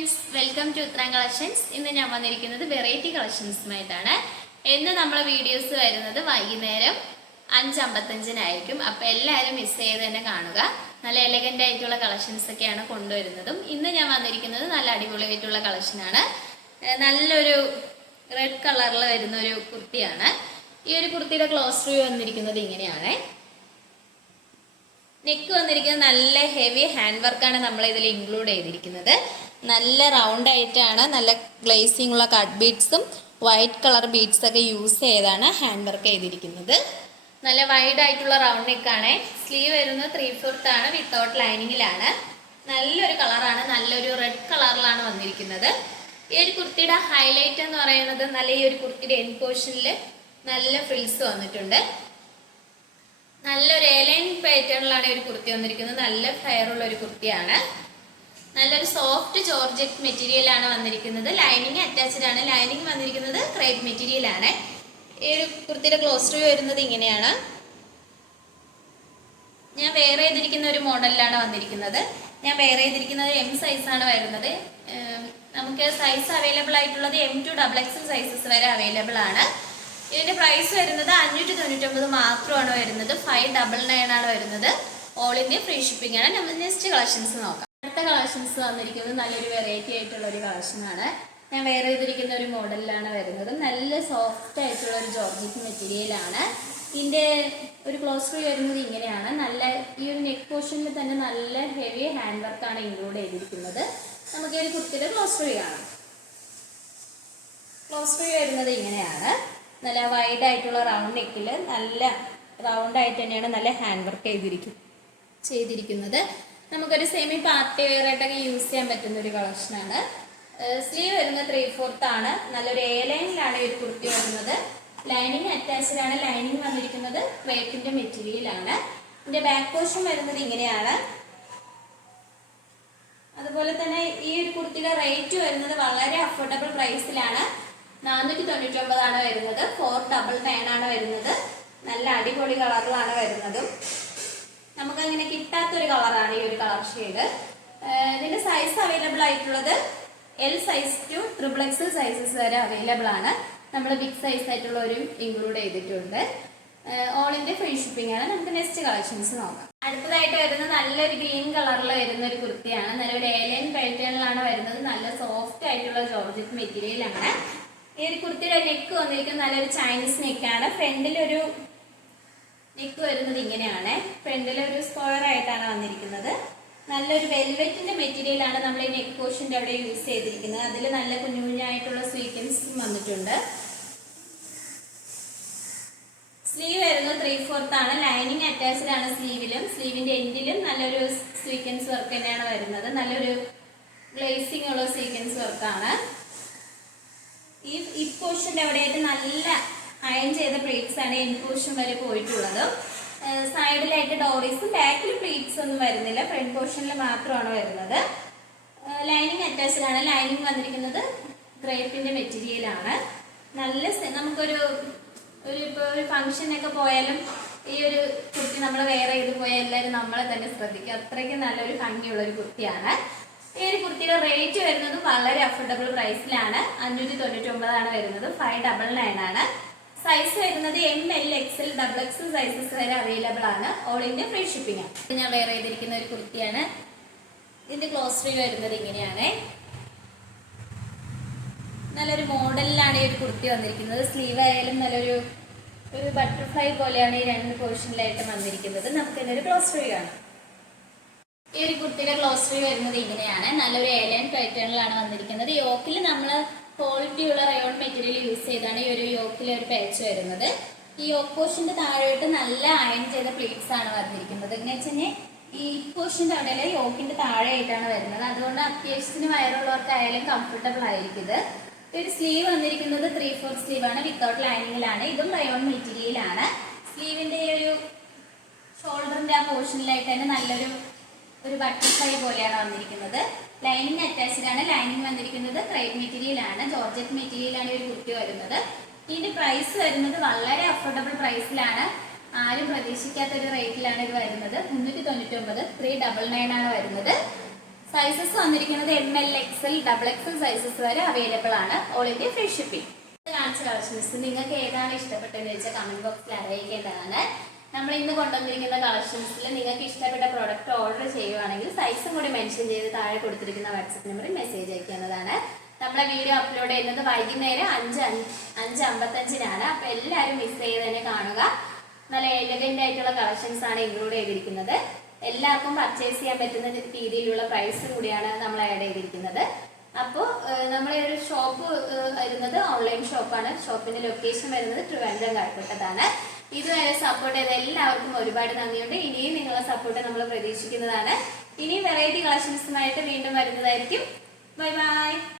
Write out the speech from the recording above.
Friends, welcome to Uthran collections. ഇന്ന് ഞാൻ വന്നിരിക്കുന്നത് വെറൈറ്റി കളക്ഷൻസുമായിട്ടാണ്. എന്ന് നമ്മളെ വീഡിയോസ് വരുന്നത് വൈകുന്നേരം 5:55 അപ്പോൾ എല്ലാവരും മിസ് ചെയ്ത് തന്നെ കാണുക. നല്ല എലഗൻ്റ് ആയിട്ടുള്ള കളക്ഷൻസ് ഒക്കെയാണ് കൊണ്ടുവരുന്നതും. ഇന്ന് ഞാൻ വന്നിരിക്കുന്നത് നല്ല അടിപൊളിയായിട്ടുള്ള കളക്ഷനാണ്. നല്ലൊരു റെഡ് കളറിൽ വരുന്ന ഒരു കുർത്തിയാണ്. ഈ ഒരു കുർത്തിയുടെ ക്ലോസ് വ്യൂ വന്നിരിക്കുന്നത് ഇങ്ങനെയാണ്. നെക്ക് വന്നിരിക്കുന്നത് നല്ല ഹെവി ഹാൻഡ് വർക്കാണ് നമ്മൾ ഇതിൽ ഇൻക്ലൂഡ് ചെയ്തിരിക്കുന്നത്. നല്ല റൗണ്ട് ആയിട്ടാണ്, നല്ല ഗ്ലേസിംഗ് ഉള്ള കട്ട് ബീഡ്സും വൈറ്റ് കളർ ബീഡ്സ് ഒക്കെ യൂസ് ചെയ്താണ് ഹാൻഡ് വർക്ക് ചെയ്തിരിക്കുന്നത്. നല്ല വൈഡ് ആയിട്ടുള്ള റൗണ്ട് നെക്കാണ്. സ്ലീവ് വരുന്നത് 3/4 ആണ്, വിത്തൗട്ട് ലൈനിങ്ങിലാണ്. നല്ലൊരു കളറാണ്, നല്ലൊരു റെഡ് കളറിലാണ് വന്നിരിക്കുന്നത്. ഈ ഒരു കുർത്തിയുടെ ഹൈലൈറ്റ് എന്ന് പറയുന്നത് നല്ല ഈ ഒരു കുർത്തിയുടെ എൻഡ് പോർഷനിൽ നല്ല ഫ്രിൽസ് വന്നിട്ടുണ്ട്. നല്ലൊരു എലൈൻ പാറ്റേണിലാണ് ഒരു കുർത്തി വന്നിരിക്കുന്നത്. നല്ല ഫെയറുള്ള ഒരു കുർത്തിയാണ്. നല്ലൊരു സോഫ്റ്റ് ജോർജറ്റ് മെറ്റീരിയലാണ് വന്നിരിക്കുന്നത്. ലൈനിങ് അറ്റാച്ച്ഡ് ആണ്. ലൈനിങ് വന്നിരിക്കുന്നത് ക്രേപ്പ് മെറ്റീരിയലാണ്. ഈ ഒരു കുർത്തിയുടെ ക്ലോസ് വ്യൂ വരുന്നത് ഇങ്ങനെയാണ്. ഞാൻ വെയർ ചെയ്തിരിക്കുന്ന ഒരു മോഡലിലാണ് വന്നിരിക്കുന്നത്. ഞാൻ വെയർ ചെയ്തിരിക്കുന്നത് M സൈസാണ് വരുന്നത്. നമുക്ക് സൈസ് അവൈലബിൾ ആയിട്ടുള്ളത് M to XXL സൈസസ് വരെ അവൈലബിൾ ആണ്. ഇതിന്റെ പ്രൈസ് വരുന്നത് 599 മാത്രമാണ് വരുന്നത്. 599 ആണ് വരുന്നത്. ഓൾ ഇന്ത്യ ഫ്രീ ഷിപ്പിംഗ് ആണ്. നമ്മൾ നെക്സ്റ്റ് കളക്ഷൻസ് നോക്കാം. അടുത്ത കളക്ഷൻസ് വന്നിരിക്കുന്നത് നല്ലൊരു വെറൈറ്റി ആയിട്ടുള്ള ഒരു കളക്ഷനാണ്. ഞാൻ വെയർ ചെയ്തിരിക്കുന്ന ഒരു മോഡലിലാണ് വരുന്നത്. നല്ല സോഫ്റ്റ് ആയിട്ടുള്ള ഒരു ജോർജറ്റ് മെറ്റീരിയലാണ്. ഇതിന്റെ ഒരു ക്ലോസ് വ്യൂ വരുന്നത് ഇങ്ങനെയാണ്. നല്ല ഈ ഒരു നെക്ക് പോർഷനിൽ തന്നെ നല്ല ഹെവി ഹാൻഡ് വർക്കാണ് ഇൻക്ലൂഡ് ചെയ്തിരിക്കുന്നത്. നമുക്ക് ഈ ഒരു കുർത്തിയുടെ ക്ലോസ് വ്യൂ കാണാം. ക്ലോസ് വ്യൂ വരുന്നത് ഇങ്ങനെയാണ്. നല്ല വൈഡ് ആയിട്ടുള്ള റൗണ്ട് നെക്കിൽ നല്ല റൗണ്ട് ആയിട്ട് തന്നെയാണ് നല്ല ഹാൻഡ് വർക്ക് ചെയ്തിരിക്കുന്നത്. നമുക്കൊരു സെമി പാർട്ടി വെയർ ആയിട്ടൊക്കെ യൂസ് ചെയ്യാൻ പറ്റുന്ന ഒരു കളക്ഷനാണ്. സ്ലീവ് വരുന്നത് 3/4 ആണ്. നല്ലൊരു എ ലൈനിലാണ് ഈ ഒരു കുർത്തി വരുന്നത്. ലൈനിങ് അറ്റാച്ച്ഡ് ആണ്. ലൈനിങ് വന്നിരിക്കുന്നത് ക്രേപ്പിന്റെ മെറ്റീരിയലാണ്. ഇതിന്റെ ബാക്ക് പോർഷൻ വരുന്നത് ഇങ്ങനെയാണ്. അതുപോലെ തന്നെ ഈ ഒരു കുർത്തിയുടെ റേറ്റ് വരുന്നത് വളരെ അഫോർഡബിൾ പ്രൈസിലാണ്. 499 ആണ് വരുന്നത്. 499 ആണ് വരുന്നത്. നല്ല അടിപൊളി കളറിലാണ് വരുന്നതും. നമുക്കങ്ങനെ കിട്ടാത്തൊരു കളറാണ് ഈ ഒരു കളർ ഷെയ്ഡ്. ഇതിന്റെ സൈസ് അവൈലബിൾ ആയിട്ടുള്ളത് L size to XXL sizes വരെ അവൈലബിൾ ആണ്. നമ്മൾ ബിഗ് സൈസ് ആയിട്ടുള്ളവരും ഇൻക്ലൂഡ് ചെയ്തിട്ടുണ്ട്. ഓൾ ഇന്ത്യ ഫ്രീ ഷിപ്പിംഗ് ആണ്. നമുക്ക് നെക്സ്റ്റ് കളക്ഷൻസ് നോക്കാം. അടുത്തതായിട്ട് വരുന്നത് നല്ലൊരു ഗ്രീൻ കളറിൽ വരുന്ന ഒരു കുർത്തിയാണ്. നല്ലൊരു എലൈൻ പാറ്റേണിലാണ് വരുന്നത്. നല്ല സോഫ്റ്റ് ആയിട്ടുള്ള ജോർജറ്റ് മെറ്റീരിയലാണ്. ഈ ഒരു കുർത്തിയുടെ നെക്ക് വന്നിരിക്കുന്നത് നല്ലൊരു ചൈനീസ് നെക്കാണ്. ഫ്രണ്ടിലൊരു നെക്ക് വരുന്നത് ഇങ്ങനെയാണ്. ഫ്രണ്ടിലൊരു സ്ക്വയർ ആയിട്ടാണ് വന്നിരിക്കുന്നത്. നല്ലൊരു വെൽവെറ്റിന്റെ മെറ്റീരിയലാണ് നമ്മൾ ഈ നെക്ക് പോർഷന്റെ അവിടെ യൂസ് ചെയ്തിരിക്കുന്നത്. അതിൽ നല്ല കുഞ്ഞു കുഞ്ഞായിട്ടുള്ള സ്വീക്കൻസും വന്നിട്ടുണ്ട്. സ്ലീവ് വരുന്നത് 3/4 ആണ്. ലൈനിങ് അറ്റാച്ച്ഡ് ആണ് സ്ലീവിലും. സ്ലീവിന്റെ എൻഡിലും നല്ലൊരു സ്വീക്കൻസ് വർക്ക് തന്നെയാണ് വരുന്നത്. നല്ലൊരു ഗ്ലേസിംഗ് ഉള്ള സ്വീക്കൻസ് വർക്കാണ്. ഈ പോർഷന്റെ അവിടെയായിട്ട് നല്ല അയൺ ചെയ്ത പ്ലീറ്റ്സ് ആണ് എൻഡ് പോർഷൻ വരെ പോയിട്ടുള്ളത്. സൈഡിലായിട്ട് ഡോറീസും ബാക്കിൽ പ്ലീറ്റ്സ് ഒന്നും വരുന്നില്ല. ഫ്രണ്ട് പോർഷനിൽ മാത്രമാണ് വരുന്നത്. ലൈനിങ് അറ്റാച്ച്ഡ് ആണ്. ലൈനിങ് വന്നിരിക്കുന്നത് ക്രേപ്പിന്റെ മെറ്റീരിയലാണ്. നല്ല നമുക്കൊരു ഇപ്പോൾ ഒരു ഫംഗ്ഷനൊക്കെ പോയാലും ഈ ഒരു കുർത്തി നമ്മൾ വെയർ ചെയ്ത് പോയാൽ എല്ലാവരും നമ്മളെ തന്നെ ശ്രദ്ധിക്കുക. അത്രയ്ക്ക് നല്ലൊരു ഭംഗിയുള്ള ഒരു കുർത്തിയാണ്. ഈ ഒരു കുർത്തിയുടെ റേറ്റ് വരുന്നത് വളരെ അഫോർഡബിൾ പ്രൈസിലാണ്. 599 ആണ് വരുന്നത്. 599 ആണ്. സൈസ് വരുന്നത് M, L, XL, XXL sizes വരെ അവൈലബിൾ ആണ്. ഓൾ ഇന്ത്യ ഫ്രീ ഷിപ്പിംഗ് ആണ്. ഞാൻ വെയർ ചെയ്തിരിക്കുന്ന ഒരു കുർത്തിയാണ്. ഇതിന്റെ ക്ലോസ് വ്യൂ വരുന്നത് ഇങ്ങനെയാണ്. നല്ലൊരു മോഡലിലാണ് ഈ ഒരു കുർത്തി വന്നിരിക്കുന്നത്. സ്ലീവ് ആയാലും നല്ലൊരു ബട്ടർഫ്ലൈ പോലെയാണ് ഈ രണ്ട് പോർഷനിലായിട്ട് വന്നിരിക്കുന്നത്. നമുക്ക് ഇതിനൊരു ക്ലോസ് വ്യൂ കാണാം. ഈ ഒരു കുർത്തിയുടെ ക്ലോസ് വ്യൂ വരുന്നത് ഇങ്ങനെയാണ്. നല്ലൊരു എലൈൻ പാറ്റേണിലാണ് വന്നിരിക്കുന്നത്. യോക്കിൽ നമ്മൾ ക്വാളിറ്റി ഉള്ള റയോൺ മെറ്റീരിയൽ യൂസ് ചെയ്താണ് ഈ ഒരു യോക്കിൽ ഒരു പാച്ച് വരുന്നത്. ഈ യോക്ക് പോർഷന്റെ താഴെയായിട്ട് നല്ല അയൺ ചെയ്ത പ്ലീറ്റ്സ് ആണ് വന്നിരിക്കുന്നത്. എന്ന് വെച്ച് കഴിഞ്ഞാൽ ഈ പോർഷന്റെ അവിടെ യോക്കിന്റെ താഴെയായിട്ടാണ് വരുന്നത്. അതുകൊണ്ട് അത്യാവശ്യത്തിന് വയറുള്ളവർക്കായാലും കംഫർട്ടബിൾ ആയിരിക്കും ഇത്. ഒരു സ്ലീവ് വന്നിരിക്കുന്നത് 3/4 സ്ലീവ് ആണ്. വിത്തൗട്ട് ലൈനിങ്ങിലാണ്. ഇതും റയോൺ മെറ്റീരിയലാണ്. സ്ലീവിന്റെ ഒരു ഷോൾഡറിന്റെ ആ പോർഷനിലായിട്ട് തന്നെ നല്ലൊരു ബട്ടർഫ്ലൈ പോലെയാണ് വന്നിരിക്കുന്നത്. ലൈനിങ് അറ്റാച്ച്ഡ് ആണ്. ലൈനിങ് വന്നിരിക്കുന്നത് ക്രേപ്പ് മെറ്റീരിയലാണ്. ജോർജറ്റ് മെറ്റീരിയലാണ് ഈ ഒരു കുർത്തി വരുന്നത്. ഇതിന്റെ പ്രൈസ് വരുന്നത് വളരെ അഫോർഡബിൾ പ്രൈസിലാണ്. ആരും പ്രതീക്ഷിക്കാത്ത ഒരു റേറ്റിലാണ് ഇത് വരുന്നത്. 399, 399 ആണ് വരുന്നത്. സൈസസ് വന്നിരിക്കുന്നത് ML, XL, XXL സൈസസ് വരെ അവൈലബിൾ ആണ്. All India free shipping. കാണിച്ച കളക്ഷൻസ് നിങ്ങൾക്ക് ഏതാണ് ഇഷ്ടപ്പെട്ടതെന്ന് വെച്ചാൽ കമന്റ് ബോക്സിൽ അറിയിക്കേണ്ടതാണ്. നമ്മൾ ഇന്ന് കൊണ്ടുവന്നിരിക്കുന്ന കളക്ഷൻസിൽ നിങ്ങൾക്ക് ഇഷ്ടപ്പെട്ട പ്രോഡക്റ്റ് ഓർഡർ ചെയ്യുവാണെങ്കിൽ സൈസും കൂടി മെൻഷൻ ചെയ്ത് താഴെ കൊടുത്തിരിക്കുന്ന വാട്സപ്പ് നമ്പറിൽ മെസ്സേജ് അയക്കുന്നതാണ്. നമ്മളെ വീഡിയോ അപ്ലോഡ് ചെയ്യുന്നത് വൈകുന്നേരം 5:55-നാണ്. അപ്പോൾ എല്ലാവരും മിസ് ചെയ്ത് തന്നെ കാണുക. നല്ല എലഗന്റ് ആയിട്ടുള്ള കളക്ഷൻസ് ആണ് ഇൻക്ലൂഡ് ചെയ്തിരിക്കുന്നത്. എല്ലാവർക്കും പർച്ചേസ് ചെയ്യാൻ പറ്റുന്ന രീതിയിലുള്ള പ്രൈസ് കൂടിയാണ് നമ്മൾ ആഡ് ചെയ്തിരിക്കുന്നത്. അപ്പോൾ നമ്മളെ ഒരു ഷോപ്പ് വരുന്നത് ഓൺലൈൻ ഷോപ്പാണ്. ഷോപ്പിന്റെ ലൊക്കേഷൻ വരുന്നത് ട്രിവാൻഡ്രം കഴക്കൂട്ടത്താണ്. ഇതുവരെ സപ്പോർട്ട് ചെയ്ത എല്ലാവർക്കും ഒരുപാട് നന്ദിയുണ്ട്. ഇനിയും നിങ്ങളുടെ സപ്പോർട്ട് നമ്മൾ പ്രതീക്ഷിക്കുന്നതാണ്. ഇനിയും വെറൈറ്റി കളക്ഷൻസുമായിട്ട് വീണ്ടും വരുന്നതായിരിക്കും. Bye bye.